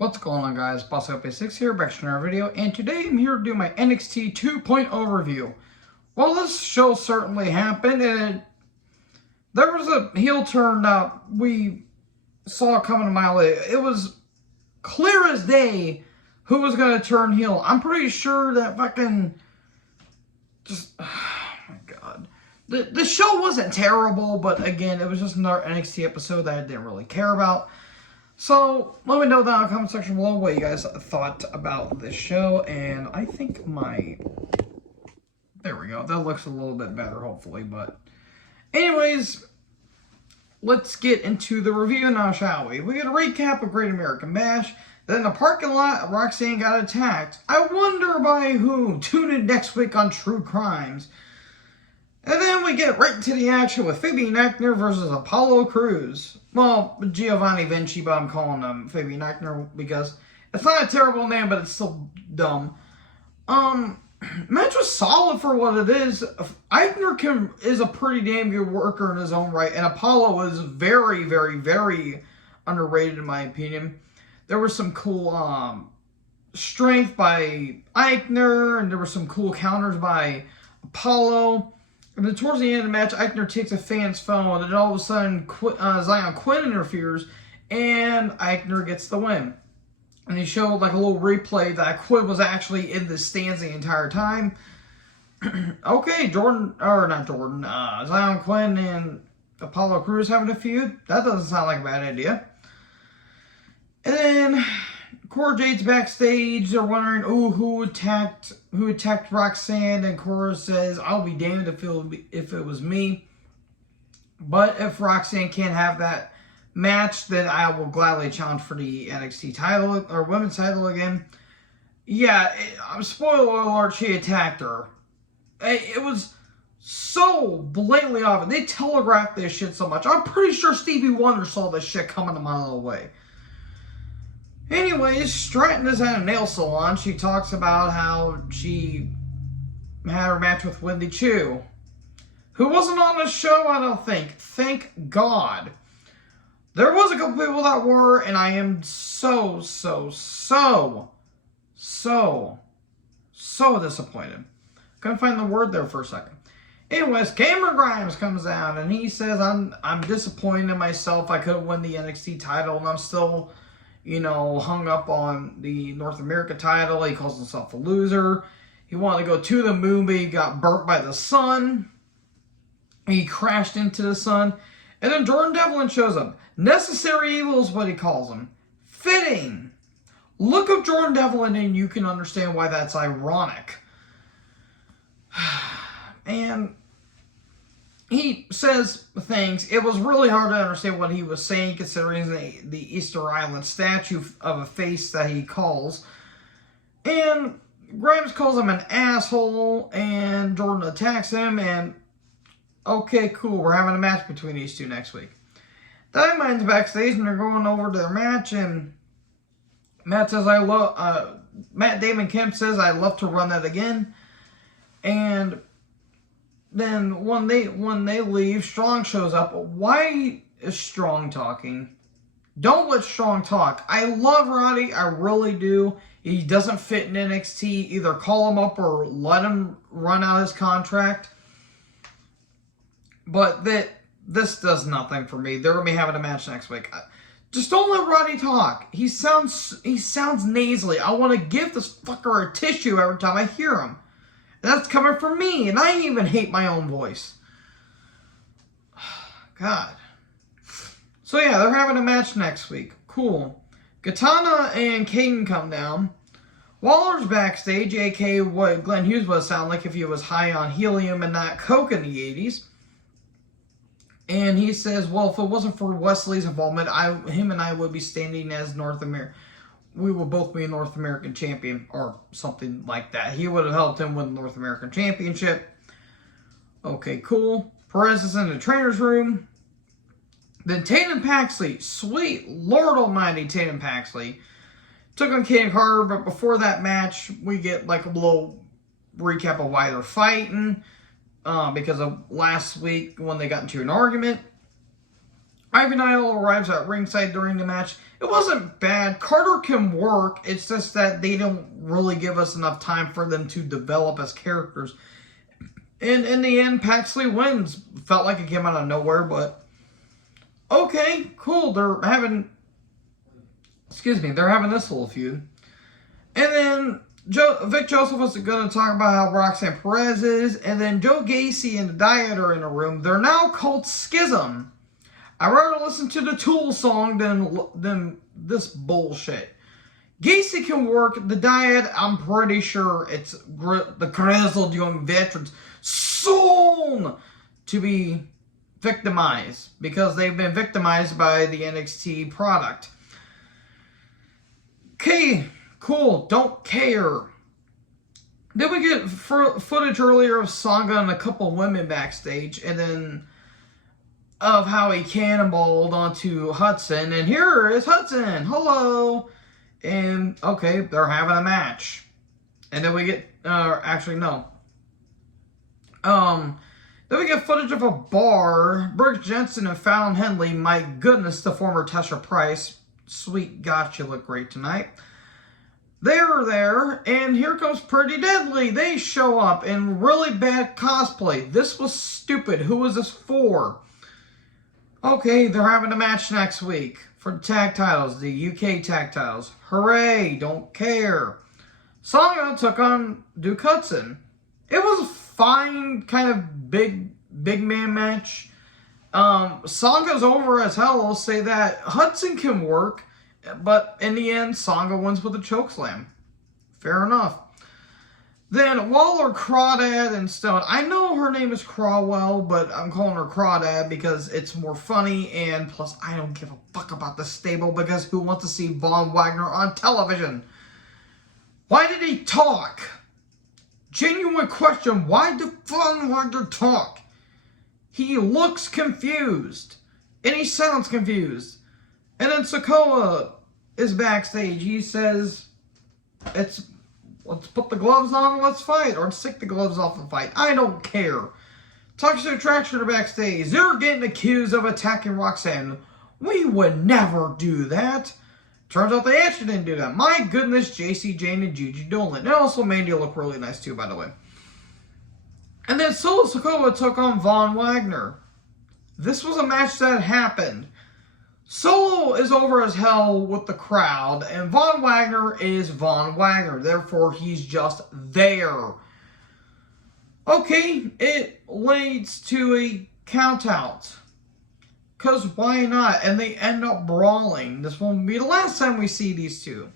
What's going on, guys? BossOP6 here, back to another video, and today I'm here to do my NXT 2.0 review. Well, this show certainly happened, and there was a heel turn that we saw coming a mile away. It was clear as day who was going to turn heel. I'm pretty sure that fucking... oh my god. The show wasn't terrible, but again, it was just another NXT episode that I didn't really care about. So, let me know down in the comment section below what you guys thought about this show, and I think there we go, that looks a little bit better, hopefully, but... Anyways, let's get into the review now, shall we? We get a recap of Great American Bash, then in the parking lot, Roxanne got attacked. I wonder by who? Tune in next week on True Crimes. And then we get right into the action with Fabian Aichner versus Apollo Crews. Well, Giovanni Vinci, but I'm calling him Fabian Aichner because it's not a terrible name, but it's still dumb. Match was solid for what it is. Aichner is a pretty damn good worker in his own right, and Apollo is very, very, very underrated in my opinion. There was some cool strength by Aichner, and there were some cool counters by Apollo. And then towards the end of the match, Aichner takes a fan's phone, and then all of a sudden, Zion Quinn interferes, and Aichner gets the win. And he showed like a little replay that Quinn was actually in the stands the entire time. Okay, Zion Quinn and Apollo Crews having a feud. That doesn't sound like a bad idea. And then Cora Jade's backstage. They're wondering, who attacked Roxanne? And Cora says, "I'll be damned if it was me. But if Roxanne can't have that match, then I will gladly challenge for the NXT title or women's title again." Yeah, spoiler alert, she attacked her. It was so blatantly obvious. They telegraphed this shit so much. I'm pretty sure Stevie Wonder saw this shit coming a mile away. Anyways, Stratton is at a nail salon. She talks about how she had her match with Wendy Chu, who wasn't on the show, I don't think. Thank God. There was a couple people that were, and I am so disappointed. Couldn't find the word there for a second. Anyways, Cameron Grimes comes out, and he says, I'm disappointed in myself. I couldn't win the NXT title, and I'm still... hung up on the North America title. He calls himself a loser. He wanted to go to the moon, but he got burnt by the sun. He crashed into the sun. And then Jordan Devlin shows up. Necessary evil is what he calls him. Fitting. Look up Jordan Devlin and you can understand why that's ironic. And he says things. It was really hard to understand what he was saying, considering the Easter Island statue of a face that he calls. And Grimes calls him an asshole, and Jordan attacks him, and okay, cool, we're having a match between these two next week. Diamond's backstage, and they're going over to their match, and Matt says, Matt Damon Kemp says, "I'd love to run that again." And then when they leave, Strong shows up. Why is Strong talking? Don't let Strong talk. I love Roddy. I really do. He doesn't fit in NXT. Either call him up or let him run out his contract. But this does nothing for me. They're going to be having a match next week. Just don't let Roddy talk. He sounds nasally. I want to give this fucker a tissue every time I hear him. That's coming from me, and I even hate my own voice. God. So yeah, they're having a match next week. Cool. Katana and Caden come down. Waller's backstage, aka what Glenn Hughes would sound like if he was high on helium and not coke in the 80s. And he says, well, if it wasn't for Wesley's involvement, him and I would be standing as we will both be a North American champion, or something like that. He would have helped him win the North American Championship. Okay, cool. Perez is in the trainer's room. Then Tatum Paxley, sweet Lord Almighty, Tatum Paxley, took on Caden Carter, but before that match, we get like a little recap of why they're fighting, because of last week when they got into an argument. Ivy Nile arrives at ringside during the match. It wasn't bad. Carter can work. It's just that they don't really give us enough time for them to develop as characters. And in the end, Paxley wins. Felt like it came out of nowhere, but okay, cool. They're having this little feud. And then Vic Joseph was going to talk about how Roxanne Perez is. And then Joe Gacy and the Diet are in the room. They're now called Schism. I'd rather listen to the Tool song than this bullshit. Gacy can work. The Diet, I'm pretty sure it's the grizzled young veterans soon to be victimized because they've been victimized by the NXT product. Okay, cool. Don't care. Then we get footage earlier of Sanga and a couple women backstage, and then of how he cannonballed onto Hudson. And here is Hudson. Hello. And, okay, they're having a match. And then we get, actually, no. Then we get footage of a bar. Brooks Jensen and Fallon Henley. My goodness, the former Tesha Price. Sweet God, you look great tonight. They're there, and here comes Pretty Deadly. They show up in really bad cosplay. This was stupid. Who was this for? Okay, they're having a match next week for the tag titles, the UK tag titles. Hooray, don't care. Sanga took on Duke Hudson. It was a fine kind of big man match. Sanga's over as hell. I'll say that. Hudson can work, but in the end, Sanga wins with a chokeslam. Fair enough. Then Waller, Crawdad, and Stone. I know her name is Crawwell, but I'm calling her Crawdad because it's more funny, and plus I don't give a fuck about the stable because who wants to see Von Wagner on television? Why did he talk? Genuine question, why did Von Wagner talk? He looks confused, and he sounds confused. And then Sikoa is backstage. He says, let's put the gloves on and let's fight. Or take the gloves off and fight. I don't care. Toxic Attraction are backstage. They're getting accused of attacking Roxanne. We would never do that. Turns out they actually didn't do that. My goodness, JC Jane and Gigi Dolan. And also Mandy look really nice too, by the way. And then Solo Sikoa took on Von Wagner. This was a match that happened. Solo is over as hell with the crowd, and Von Wagner is Von Wagner. Therefore, he's just there. Okay, it leads to a count-out. Because why not? And they end up brawling. This won't be the last time we see these two.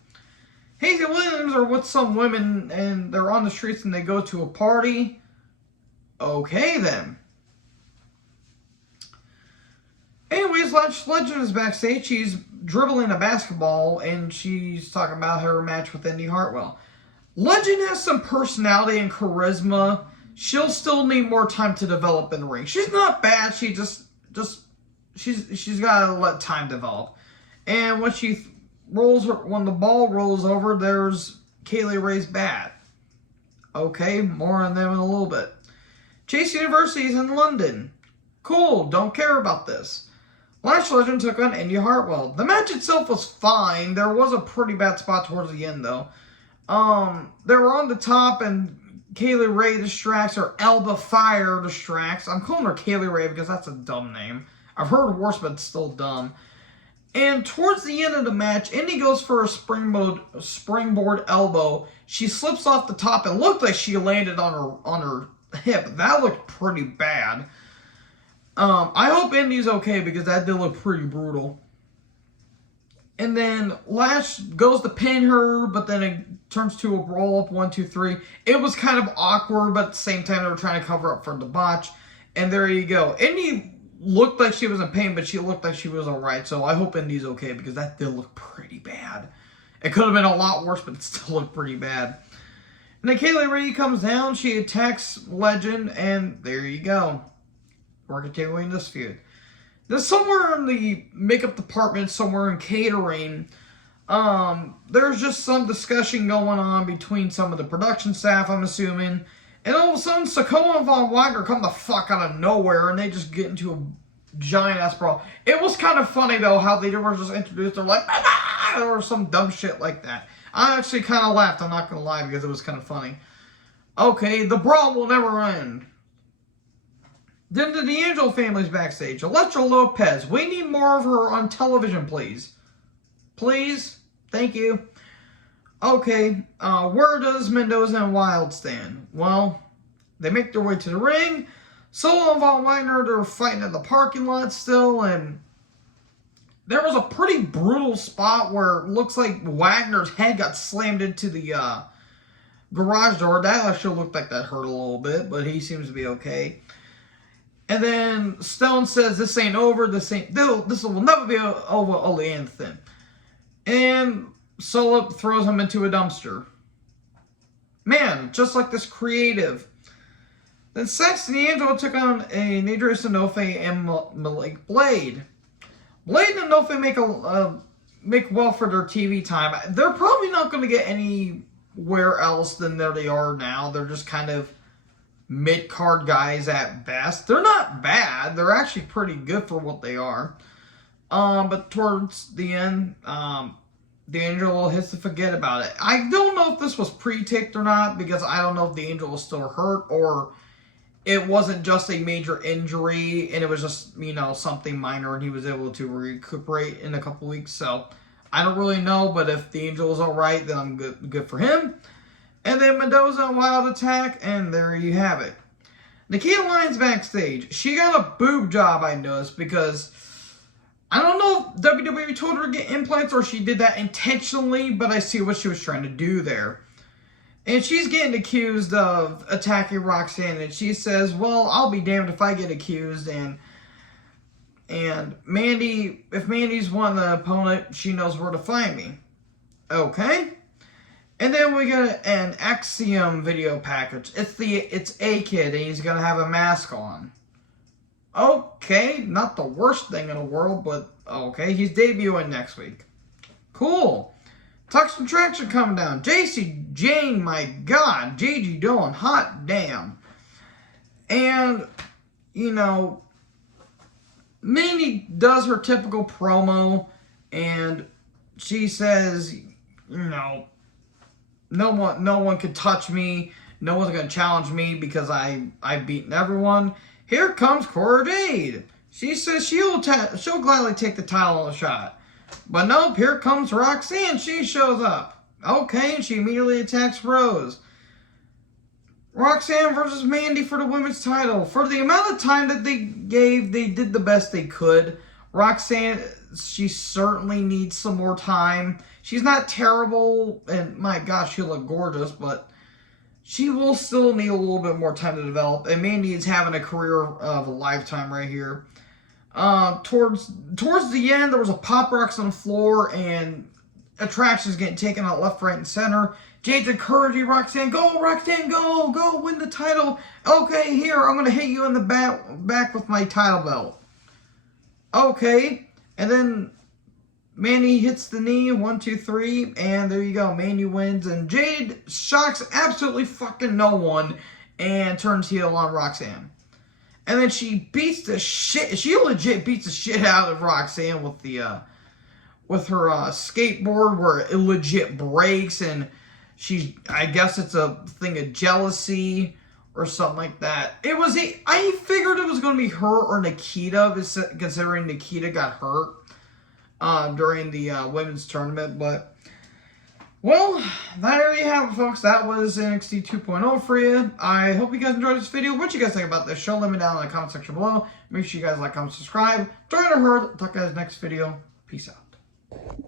Hazy Williams are with some women, and they're on the streets, and they go to a party. Okay, then. Anyways, Legend is backstage. She's dribbling a basketball, and she's talking about her match with Indy Hartwell. Legend has some personality and charisma. She'll still need more time to develop in the ring. She's not bad. She she's got to let time develop. And when when the ball rolls over, there's Kaylee Ray's bat. Okay, more on them in a little bit. Chase University is in London. Cool, don't care about this. Lash Legend took on Indy Hartwell. The match itself was fine. There was a pretty bad spot towards the end, though. They were on the top, and Kaylee Ray distracts, or Elba Fire distracts. I'm calling her Kaylee Ray because that's a dumb name. I've heard worse, but it's still dumb. And towards the end of the match, Indy goes for a springboard elbow. She slips off the top and looked like she landed on her hip. That looked pretty bad. I hope Indy's okay because that did look pretty brutal. And then Lash goes to pin her, but then it turns to a roll-up 1, 2, 3. It was kind of awkward, but at the same time they were trying to cover up for the botch. And there you go. Indy looked like she was in pain, but she looked like she was alright. So I hope Indy's okay because that did look pretty bad. It could have been a lot worse, but it still looked pretty bad. And then Kaylee Ray comes down. She attacks Legend, and there you go. We're continuing this feud. Then somewhere in the makeup department, somewhere in catering, there's just some discussion going on between some of the production staff, I'm assuming. And all of a sudden, Sikoa and Von Wagner come the fuck out of nowhere, and they just get into giant ass brawl. It was kind of funny though how they were just introduced. They're like, ah! Or some dumb shit like that. I actually kind of laughed. I'm not gonna lie because it was kind of funny. Okay, the brawl will never end. Then the D'Angelo family's backstage. Elektra Lopez. We need more of her on television, please. Please. Thank you. Okay, where does Mendoza and Wilde stand? Well, they make their way to the ring. Solo and Von Wagner, they're fighting in the parking lot still, and there was a pretty brutal spot where it looks like Wagner's head got slammed into the garage door. That actually looked like that hurt a little bit, but he seems to be okay. And then Stone says, this ain't over, this will never be over, only anything. And Solo throws him into a dumpster. Man, just like this creative. Then Saxon D'Angelo took on a Nadris Inoue and Malik Blade. Blade and Inoue make well for their TV time. They're probably not going to get anywhere else than there they are now. They're just kind of mid-card guys at best. They're not bad. They're actually pretty good for what they are. But towards the end, D'Angelo has to forget about it. I don't know if this was pre-taped or not, because I don't know if D'Angelo was still hurt or it wasn't just a major injury and it was just, you know, something minor and he was able to recuperate in a couple weeks. So I don't really know, but if D'Angelo's alright, then I'm good for him. And then Mendoza and Wilde attack, and there you have it. Nikita Lyons backstage. She got a boob job, I noticed, because I don't know if WWE told her to get implants or she did that intentionally, but I see what she was trying to do there. And she's getting accused of attacking Roxanne, and she says, well, I'll be damned if I get accused, and Mandy, if Mandy's won the opponent, she knows where to find me. Okay. And then we got an Axiom video package. It's A-Kid, and he's going to have a mask on. Okay, not the worst thing in the world, but okay, he's debuting next week. Cool. Tux and Traction coming down. JC Jane, my God. JG Dillon, hot damn. And, you know, Mandy does her typical promo, and she says, you know, no one can touch me. No one's going to challenge me because I've beaten everyone. Here comes Cora Jade. She says she'll gladly take the title on a shot. But nope, here comes Roxanne. She shows up. Okay, and she immediately attacks Rose. Roxanne versus Mandy for the women's title. For the amount of time that they gave, they did the best they could. Roxanne, she certainly needs some more time. She's not terrible, and my gosh, she'll look gorgeous, but she will still need a little bit more time to develop. And Mandy is having a career of a lifetime right here. Towards the end, there was a pop rocks on the floor, and Attraction's getting taken out left, right, and center. Jade's encouraging Roxanne, go, go, win the title. Okay, here, I'm going to hit you in the back with my title belt. Okay, and then Mandy hits the knee, 1, 2, 3, and there you go, Mandy wins, and Jade shocks absolutely fucking no one, and turns heel on Roxanne. And then she legit beats the shit out of Roxanne with the, with her skateboard where it legit breaks, and I guess it's a thing of jealousy or something like that. I figured it was going to be her or Nikita, considering Nikita got hurt during the women's tournament, but well, there you have it, folks. That was NXT 2.0 for you. I hope you guys enjoyed this video. What you guys think about this show? Let me down in the comment section below. Make sure you guys like, comment, subscribe. Join our herd. Talk to you guys next video. Peace out.